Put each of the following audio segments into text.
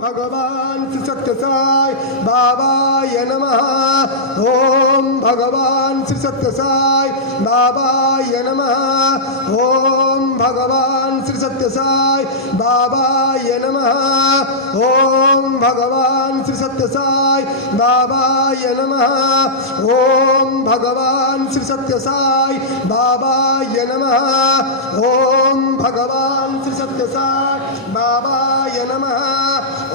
भगवान श्री सत्य साई बाबाय नमः। ओम भगवान श्री सत्य साई बाबाय नमः। ओम भगवान श्री सत्य साई बाबाय नमः। ओम भगवान श्री सत्य साई बाबाय नमः। ओम भगवान श्री सत्य साई बाबाय नमः। ओम भगवान श्री सत्य साई बाबाय नमः।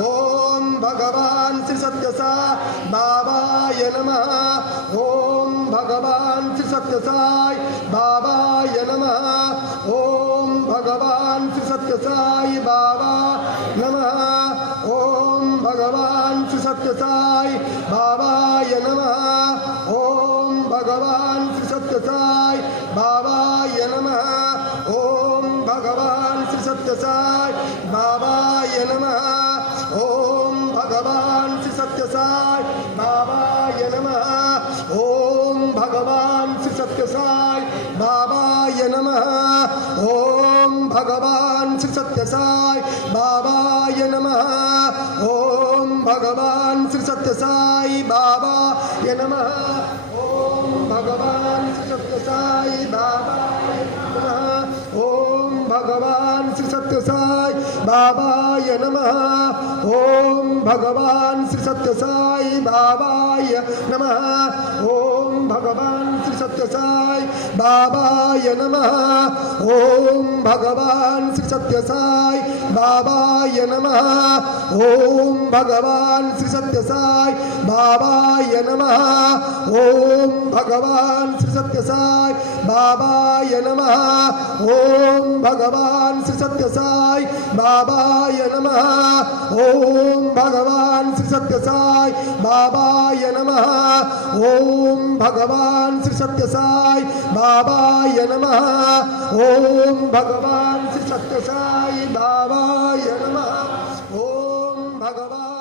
ओम भगवान श्री सत्य साई बाबाय नमः। ओम भगवान श्री सत्य साई बाबाय नमः। ओम भगवान श्री सत्य साई बाबा नमः। ओम भगवान श्री सत्य साई बाबाय नमः। ओम भगवान श्री सत्य साई बाबाय नमः। ओम भगवान श्री सत्य साई बाबाय नमः। ओम भगवान श्री सत्य साई बाबाय नमः। ओम भगवान श्री सत्य साई बाबाय नमः। ओम भगवान श्री सत्य साई बाबाय नमः। ओम भगवान श्री सत्य साई बाबाय नमः। ओम भगवान श्री सत्य साई बाबाय नमः। ओम भगवान श्री सत्य साई बाबाय नमः। ओम भगवान श्री सत्य साई बाबाय नमः। ओम भगवान श्री सत्य साई बाबाय नमः। ओम भगवान श्री सत्य साई बाबाय नमः। ओम भगवान श्री सत्य साई बाबाय नमः। ओम भगवान श्री सत्य साई बाबाय नमः। ओम भगवान श्री सत्य साई बाबाय नमः। ओम भगवान श्री सत्य साई बाबाय नमः। ओम भगवान श्री सत्य साई बाबाय नमः। ओम भगवान श्री सत्य साई बाबाय नमः। ओम भगवान